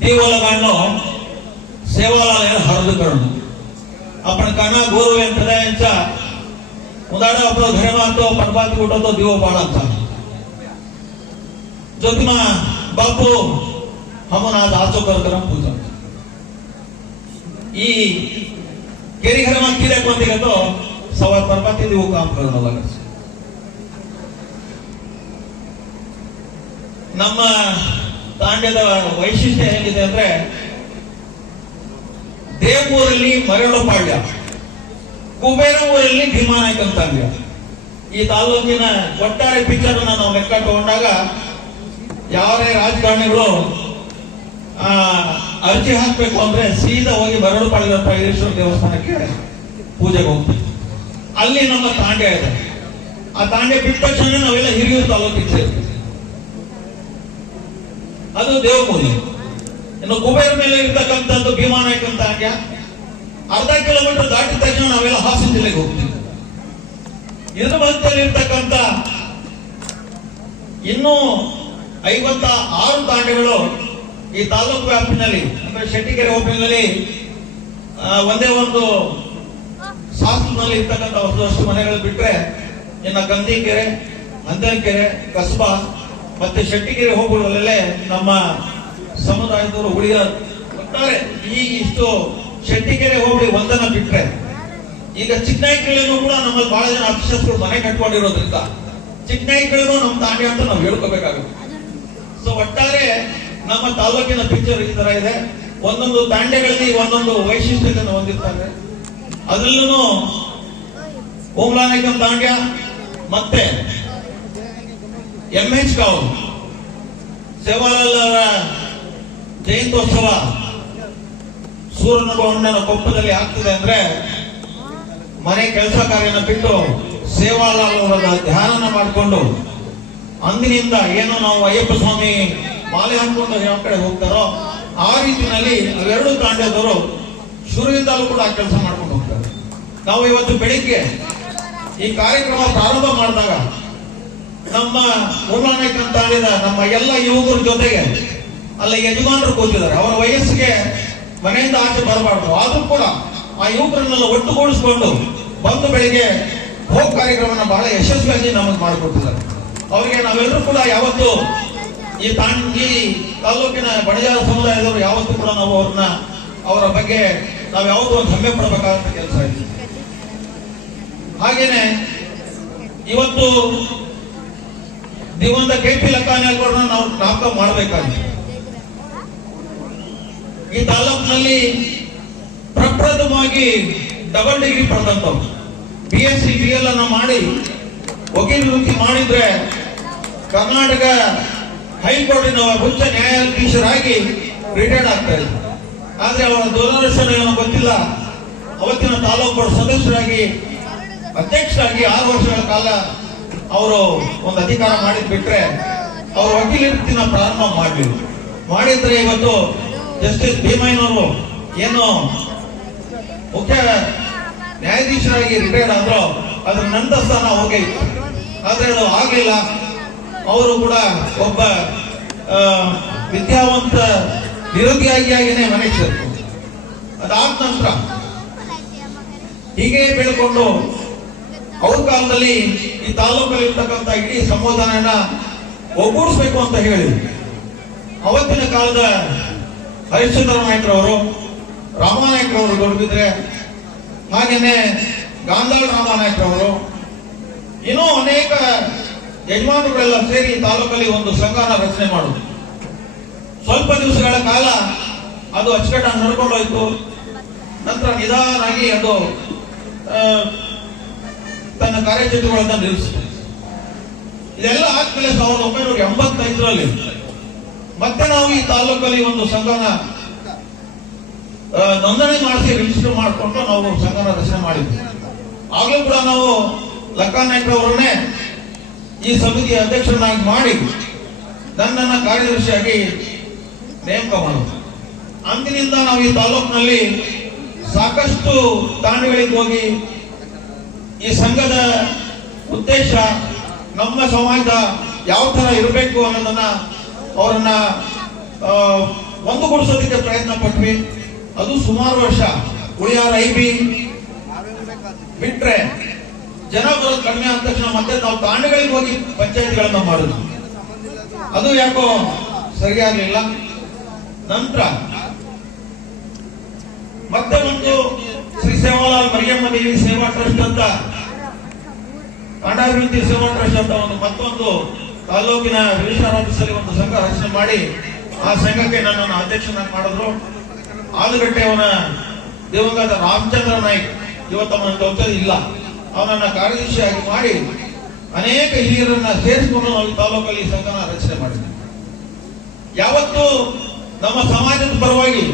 देवोलगांनो सेवाला हरद करणं आपण काना गोरव यांच्या उदाहरण आपलं घर मारतो पणपाती उठवतो दिवो पाळांचा ज्योतिमा बापू हमन आज आचो करम पूजा ಈ केरी घर में किरे कोण दिगतो सवा पणपाती दिवो काम करणं लागत ನಮ್ಮ ತಾಂಡ್ಯದ ವೈಶಿಷ್ಟ್ಯ ಹೇಗಿದೆ ಅಂದ್ರೆ ದೇವೂರಲ್ಲಿ ಮರಳುಪಾಳ್ಯ, ಕುಬೇರ ಊರಲ್ಲಿ ಭೀಮಾನಾಯ್ಕನ ತಾಂಡ್ಯ. ಈ ತಾಲೂಕಿನ ಒಟ್ಟಾರೆ ಪಿಕ್ಚರ್ ನಾವು ಲೆಕ್ಕ ತಗೊಂಡಾಗ ಯಾರೇ ರಾಜಕಾರಣಿಗಳು ಅರ್ಜಿ ಹಾಕ್ಬೇಕು ಅಂದ್ರೆ ಸೀದಾ ಹೋಗಿ ಮರಳುಪಾಳ್ಯದ ಈಶ್ವರ ದೇವಸ್ಥಾನಕ್ಕೆ ಪೂಜೆಗೆ ಹೋಗ್ತೀವಿ. ಅಲ್ಲಿ ನಮ್ಮ ತಾಂಡ್ಯ ಇದೆ. ಆ ತಾಂಡ್ಯ ಬಿಟ್ಟ ತಕ್ಷಣ ನಾವೆಲ್ಲ ಹಿರಿಯೂರು ತಾಲೂಕಿಗೆ ಸೇರ್ತೀವಿ. ಅದು ದೇವಮೂಲಿ. ಇನ್ನು ಕುಬೇರ ಮೇಲೆ ಇರ್ತಕ್ಕಂಥದ್ದು ಭೀಮಾನಾಯ್ಕನ ತಾಂಡ್ಯ. ಅರ್ಧ ಕಿಲೋಮೀಟರ್ ದಾಟಿದ ತಕ್ಷಣ ನಾವೆಲ್ಲ ಹಾಸನ ಜಿಲ್ಲೆಗೆ ಹೋಗ್ತೀವಿ. ಇದ್ರ ಮಧ್ಯದಲ್ಲಿ ಇರ್ತಕ್ಕಂಥ ಇನ್ನೂ 56 ತಾಂಡ್ಯಗಳು ಈ ತಾಲೂಕು ವ್ಯಾಪ್ತಿನಲ್ಲಿ ಅಂದ್ರೆ ಶೆಟ್ಟಿಗೆರೆ ಹೋಬಳಿನಲ್ಲಿ ಒಂದೇ ಒಂದು ಶಾಸನದಲ್ಲಿ ಇರ್ತಕ್ಕಂಥ ಒಂದಷ್ಟು ಮನೆಗಳು ಬಿಟ್ರೆ ಇನ್ನು ಗಂಧಿಕೆರೆ, ನಂದನಕೆರೆ, ಕಸ್ಬಾ ಮತ್ತೆ ಶೆಟ್ಟಿಗೆರೆ ಹೋಬಳಿಗಳಲ್ಲೇ ನಮ್ಮ ಸಮುದಾಯದವರು ಉಳಿದ ಒಟ್ಟಾರೆ ಈ ಇಷ್ಟು ಶೆಟ್ಟಿಗೆರೆ ಹೋಬಳಿ ಒಂದನ್ನ ಬಿಟ್ರೆ ಈಗ ಚಿಕ್ಕನಾಯ್ಕಳಿಗೂ ಕೂಡ ನಮ್ಮಲ್ಲಿ ಬಹಳ ಜನ ಅಫಿಷಿಯಲ್ಸ್ಗಳು ಮನೆ ಕಟ್ಕೊಂಡಿರೋದ್ರಿಂದ ಚಿಕ್ಕನಾಯ್ಕಳಿಗೂ ನಮ್ಮ ತಾಂಡ್ಯ ಅಂತ ನಾವು ಹೇಳ್ಕೋಬೇಕಾಗುತ್ತೆ. ಸೊ ಒಟ್ಟಾರೆ ನಮ್ಮ ತಾಲೂಕಿನ ಪಿಕ್ಚರ್ ಈ ತರ ಇದೆ. ಒಂದೊಂದು ತಾಂಡ್ಯಗಳಲ್ಲಿ ಒಂದೊಂದು ವೈಶಿಷ್ಟ್ಯತೆಯನ್ನು ಹೊಂದಿರ್ತಾರೆ. ಅದರಲ್ಲೂ ಓಮ್ಲಾನಾಯ್ಕನ ತಾಂಡ್ಯ ಮತ್ತೆ MH ಕಾವು ಸೇವಾಲಾಲರ ಜಯಂತ್ಯೋತ್ಸವ ಸೂರನಗೌಡನ ಕೊಪ್ಪದಲ್ಲಿ ಆಗ್ತಿದೆ ಅಂದ್ರೆ ಮನೆ ಕೆಲಸ ಕಾರ್ಯನ ಬಿಟ್ಟು ಸೇವಾಲಾಲ್ ಅವರ ಧ್ಯಾನ ಮಾಡಿಕೊಂಡು ಅಂದಿನಿಂದ ಏನು ನಾವು ಅಯ್ಯಪ್ಪ ಸ್ವಾಮಿ ಮಾಲೆ ಹಾಕೊಂಡು ಯಾವ ಕಡೆ ಹೋಗ್ತಾರೋ ಆ ರೀತಿಯಲ್ಲಿ ಅವೆರಡು ತಾಂಡ್ಯದವರು ಶುರುವಿಂದಲೂ ಕೂಡ ಕೆಲಸ ಮಾಡ್ಕೊಂಡು ಹೋಗ್ತಾರೆ. ನಾವು ಇವತ್ತು ಬೆಳಿಗ್ಗೆ ಈ ಕಾರ್ಯಕ್ರಮ ಪ್ರಾರಂಭ ಮಾಡಿದಾಗ ನಮ್ಮ ಓಮ್ಲಾನಾಯ್ಕನ ತಾಂಡ್ಯದ ನಮ್ಮ ಎಲ್ಲ ಯುವಕರ ಜೊತೆಗೆ ಅಲ್ಲ ಯಜಮಾನರು ಕೂತಿದ್ದಾರೆ. ಅವರ ವಯಸ್ಸಿಗೆ ಮನೆಯಿಂದ ಆಚೆ ಬರಬಾರ್ದು, ಆದ್ರೂ ಕೂಡ ಆ ಯುವಕರನ್ನೆಲ್ಲ ಒಟ್ಟುಗೂಡಿಸಿಕೊಂಡು ಬಂದು ಬೆಳಿಗ್ಗೆ ಹೋಗ್ ಕಾರ್ಯಕ್ರಮನ ಬಹಳ ಯಶಸ್ವಿಯಾಗಿ ನಮಗೆ ಮಾಡಿಕೊಟ್ಟಿದ್ದಾರೆ. ಅವರಿಗೆ ನಾವೆಲ್ಲರೂ ಕೂಡ ಯಾವತ್ತು ಈ ತಾಲೂಕಿನ ಬಣಜಾರ ಸಮುದಾಯದವರು ಯಾವತ್ತೂ ಕೂಡ ನಾವು ಅವರ ಬಗ್ಗೆ ನಾವು ಯಾವತ್ತೂ ಒಂದು ಹೆಮ್ಮೆ ಪಡಬೇಕಾದಂತ ಕೆಲಸ ಇದೆ. ಹಾಗೇನೆ ಇವತ್ತು ದಿವಂತ KP ಲಕ್ಕಾನಿ ನಾವು ಜ್ಞಾಪಕ ಮಾಡಬೇಕಾಗಿದೆ. ಈ ತಾಲೂಕಿನಲ್ಲಿ ಪ್ರಪ್ರಥಮವಾಗಿ ಡಬಲ್ ಡಿಗ್ರಿ ಪಡೆದಂತವ್ರು BSc BL ಅನ್ನ ಮಾಡಿ ವಕೀಲ ವೃತ್ತಿ ಮಾಡಿದ್ರೆ ಕರ್ನಾಟಕ ಹೈಕೋರ್ಟಿನ ಉಚ್ಚ ನ್ಯಾಯಾಧೀಶರಾಗಿ ರಿಟೈರ್ಡ್ ಆಗ್ತಾ ಇದ್ರು. ಆದ್ರೆ ಅವರ ದುರದೃಷ್ಟನ ಏನೋ ಗೊತ್ತಿಲ್ಲ, ಅವತ್ತಿನ ತಾಲೂಕು ಬೋರ್ಡ್ ಸದಸ್ಯರಾಗಿ ಅಧ್ಯಕ್ಷರಾಗಿ 6 ವರ್ಷಗಳ ಕಾಲ ಅವರು ಒಂದು ಅಧಿಕಾರ ಮಾಡಿದ್ ಬಿಟ್ರೆ ಅವರು ವಕೀಲ ವೃತ್ತಿನ ಪ್ರಾರಂಭ ಮಾಡಿದ್ರೆ ಇವತ್ತು ಜಸ್ಟಿಸ್ ಭೀಮಯ್ಯನವರು ಏನು ಮುಖ್ಯ ನ್ಯಾಯಾಧೀಶರಾಗಿ ರಿಟೈರ್ಡ್ ಆದ್ರೂ ಅದ್ರ ನಂತರ ಸ್ಥಾನ ಹೋಗೇ ಇತ್ತು. ಆದ್ರೆ ಅದು ಆಗ್ಲಿಲ್ಲ. ಅವರು ಕೂಡ ಒಬ್ಬ ವಿದ್ಯಾವಂತ ನಿರುದ್ಯೋಗಿಯಾಗಿನೇ ಮನೆಗೆ ಸೇರ್ತು. ಅದಾದ ನಂತರ ಹೀಗೆ ಬೆಳ್ಕೊಂಡು ಅವ್ರ ಕಾಲದಲ್ಲಿ ಈ ತಾಲೂಕಲ್ಲಿ ಇರ್ತಕ್ಕಂಥ ಇಡೀ ಸಂಬೋಧನೆಯನ್ನ ಒಗ್ಗೂಡಿಸ್ಬೇಕು ಅಂತ ಹೇಳಿ ಅವತ್ತಿನ ಕಾಲದ ಹರಿಶ್ಚಂದ್ರ ನಾಯ್ಕರವರು, ರಾಮನಾಯ್ಕರವರು ದೊಡ್ಡಬಿದ್ರೆ, ಹಾಗೇನೆ ಗಾಂಧಾಳ್ ರಾಮನಾಯ್ಕರವರು, ಇನ್ನೂ ಅನೇಕ ಯಜಮಾನರುಗಳೆಲ್ಲ ಸೇರಿ ತಾಲೂಕಲ್ಲಿ ಒಂದು ಸಂಘನ ರಚನೆ ಮಾಡುದು. ಸ್ವಲ್ಪ ದಿವಸಗಳ ಕಾಲ ಅದು ಅಚ್ಚುಕಟ್ಟಾಗಿ ನಡ್ಕೊಂಡೋಯ್ತು. ನಂತರ ನಿಧಾನಾಗಿ ಅದು ತನ್ನ ಕಾರ್ಯಚಟುವಟಿಕೆಗಳನ್ನು ನಿಲ್ಲಿಸಿತು. ಇದೆಲ್ಲ ಆದ್ಮೇಲೆ 1985ರಲ್ಲಿ ಮತ್ತೆ ನಾವು ಈ ತಾಲೂಕಲ್ಲಿ ಒಂದು ಸಂಘನ ನೋಂದಣಿ ಮಾಡಿಸಿ ರಿಜಿಸ್ಟರ್ ಮಾಡಿಕೊಂಡು ನಾವು ಸಂಘನ ರಚನೆ ಮಾಡಿದ್ವಿ. ಆಗಲೂ ಕೂಡ ನಾವು ಲಕ್ಕಾನಾಯ್ಕರವರನ್ನೇ ಈ ಸಮಿತಿಯ ಅಧ್ಯಕ್ಷರನ್ನಾಗಿ ಮಾಡಿ ನನ್ನನ್ನ ಕಾರ್ಯದರ್ಶಿಯಾಗಿ ನೇಮಕ ಮಾಡೋದು. ಅಂದಿನಿಂದ ನಾವು ಈ ತಾಲೂಕಿನಲ್ಲಿ ಸಾಕಷ್ಟು ತಾಂಡಗಳಿಗೆ ಹೋಗಿ ಈ ಸಂಘದ ಉದ್ದೇಶ, ನಮ್ಮ ಸಮಾಜ ಯಾವ ತರ ಇರಬೇಕು ಅನ್ನೋದನ್ನ ಅವರನ್ನ ಒಂದುಗೂಡಿಸೋದಕ್ಕೆ ಪ್ರಯತ್ನ ಪಟ್ವಿ. ಅದು ಸುಮಾರು ವರ್ಷ ಉಳಿಯಾರ ಐಬಿ ಬಿಟ್ರೆ ಜನ ಬರೋದು ಕಡಿಮೆ ಆದ ತಕ್ಷಣ ಮತ್ತೆ ನಾವು ತಾಂಡಗಳಿಗೆ ಹೋಗಿ ಪಂಚಾಯತ್ಗಳನ್ನ ಮಾಡುದು, ಅದು ಯಾಕೋ ಸರಿಯಾಗಲಿಲ್ಲ. ನಂತರ ಮತ್ತೆ ಒಂದು ಶ್ರೀ ಸೇವಾಲಾಲ್ ಮರಿಯಮ್ಮ ದೇವಿ ಸೇವಾ ಟ್ರಸ್ಟ್ ಅಂತ, ತಾಂಡಾಭಿವೃದ್ಧಿ ಸೇವಾ ಟ್ರಸ್ಟ್ ಅಂತ ಒಂದು ಮತ್ತೊಂದು ತಾಲೂಕಿನ ರಿಜಿಸ್ಟ್ರಾರ್ ಆಫೀಸಲ್ಲಿ ಒಂದು ಸಂಘ ರಚನೆ ಮಾಡಿ ಆ ಸಂಘಕ್ಕೆ ನನ್ನನ್ನು ಅಧ್ಯಕ್ಷನಾಗಿ ಮಾಡಿದ್ರು. ಆಲೂಗಡ್ಡೆಯವನ ದಿವಂಗತ ರಾಮಚಂದ್ರ ನಾಯ್ಕ್ ಇವತ್ತು ಅವನ ಜೊತೆ ಇಲ್ಲ, ಅವನನ್ನ ಕಾರ್ಯದರ್ಶಿಯಾಗಿ ಮಾಡಿ ಅನೇಕ ಹಿರಿಯರನ್ನ ಸೇರಿಸಿಕೊಂಡು ನಾವು ಈ ತಾಲೂಕಲ್ಲಿ ಈ ಸಂಘನ ರಚನೆ ಮಾಡಿದ್ವಿ. ಯಾವತ್ತು ನಮ್ಮ ಸಮಾಜದ ಪರವಾಗಿ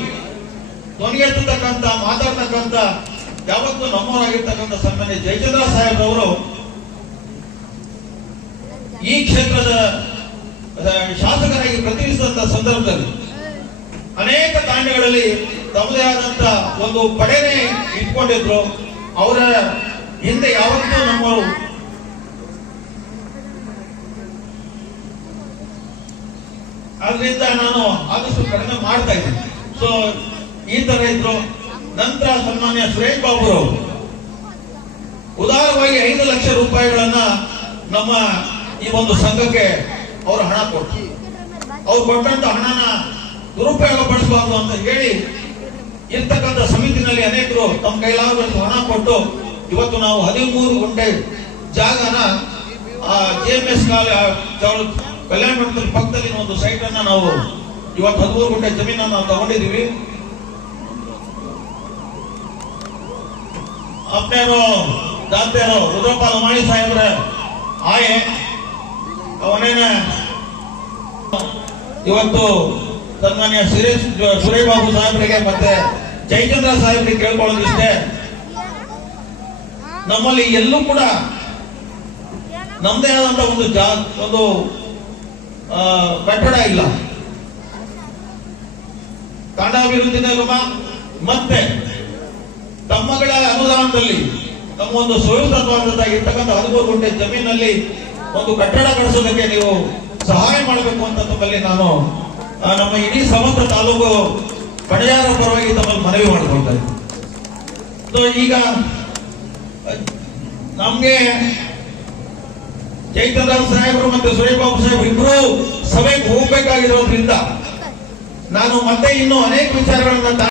ಧ್ವನಿ ಎತ್ತತಕ್ಕಂಥ ಮಾತಾಡ್ತಕ್ಕಂಥ ಯಾವತ್ತು ನಮ್ಮವರಾಗಿರ್ತಕ್ಕಂಥ ಸನ್ಮಾನ್ಯ ಜಯಚಂದ್ರ ಸಾಹೇಬ್ರವರು ಈ ಕ್ಷೇತ್ರದ ಶಾಸಕರಾಗಿ ಪ್ರತಿನಿಧಿಸಿದಂತ ಸಂದರ್ಭದಲ್ಲಿ ಅನೇಕ ತಾಂಡಗಳಲ್ಲಿ ತಮ್ಮದೇ ಆದಂತ ಒಂದು ಪಡೆನೇ ಇಟ್ಕೊಂಡಿದ್ರು. ಅವರ ಹಿಂದೆ ಯಾವತ್ತೂ ನಮ್ಮವರು ಅದರಿಂದ ನಾನು ಆದಷ್ಟು ಕಡಿಮೆ ಮಾಡ್ತಾ ಇದ್ದೀನಿ. ಸೊ ಈ ತರ ಇದ್ರು. ನಂತರ ಸನ್ಮಾನ್ಯ ಸುರೇಶ್ ಬಾಬು ಉದಾರವಾಗಿ 5 ಲಕ್ಷ ರೂಪಾಯಿಗಳನ್ನ ನಮ್ಮ ಈ ಒಂದು ಸಂಘಕ್ಕೆ ಅವರು ಹಣ ಕೊಟ್ಟರು. ಅವ್ರು ಕೊಟ್ಟಂತ ಹಣನ ದುರುಪಯೋಗ ಪಡಿಸಬಾರ್ದು ಅಂತ ಹೇಳಿ ಇರ್ತಕ್ಕಂಥ ಸಮಿತಿನಲ್ಲಿ ಅನೇಕರು ತಮ್ಮ ಕೈಲಾದಷ್ಟು ಹಣ ಕೊಟ್ಟು ಇವತ್ತು ನಾವು 13 ಗುಂಟೆ ಜಾಗನ JMS ಕಲ್ಯಾಣ ಮಂಟಪದ ಪಕ್ಕದಲ್ಲಿ ಒಂದು ಸೈಟ್ ಅನ್ನ ನಾವು ಇವತ್ತು 13 ಗುಂಟೆ ಜಮೀನನ್ನು ನಾವು ತಗೊಂಡಿದ್ದೀವಿ. अपने जानते हो रुद्रपाल माणी साहेब आए ಅವನೇನ ಇವತ್ತು ಸನ್ಮಾನ್ಯ ಸುರೇಶ್ ಬಾಬು ಸಾಹೇಬರಿಗೆ ಮತ್ತೆ ಜಯಚಂದ್ರ ಸಾಹೇಬರಿಗೆ ಕೇಳ್ಕೊಳ್ಳೋದಿಷ್ಟೇ, ನಮ್ಮಲ್ಲಿ ಎಲ್ಲೂ ಕೂಡ ನಮ್ದೇ ಆದಂತ ಒಂದು ಕಟ್ಟಡ ಇಲ್ಲ. ತಾಂಡಾಭಿವೃದ್ಧಿ ನಿಗಮ ಮತ್ತೆ ತಮ್ಮಗಳ ಅನುದಾನದಲ್ಲಿ ತಮ್ಮ ಒಂದು ಸ್ವಯಂತತ್ವವಾಗಿರ್ತಕ್ಕಂಥ 13 ಗುಂಟೆ ಜಮೀನಲ್ಲಿ ಒಂದು ಕಟ್ಟಡ ಕಟ್ಟಿಸೋದಕ್ಕೆ ನೀವು ಸಹಾಯ ಮಾಡಬೇಕು ಅಂತ ತಮ್ಮಲ್ಲಿ ನಾನು ನಮ್ಮ ಇಡೀ ಸಮಗ್ರ ತಾಲೂಕು ಬಡಜಾರ ಪರವಾಗಿ ತಮ್ಮಲ್ಲಿ ಮನವಿ ಮಾಡಿಕೊಳ್ತಾ ಇದ್ದೀನಿ. ಈಗ ನಮ್ಗೆ ಜಯಚಂದ್ರ ಸಾಹೇಬರು ಮತ್ತೆ ಸುರೇಶ್ ಬಾಬು ಸಾಹೇಬ್ ಇಬ್ರು ಸಭೆಗೆ ಹೋಗ್ಬೇಕಾಗಿರೋದ್ರಿಂದ ನಾನು ಮತ್ತೆ ಇನ್ನು ಅನೇಕ ವಿಚಾರಗಳನ್ನ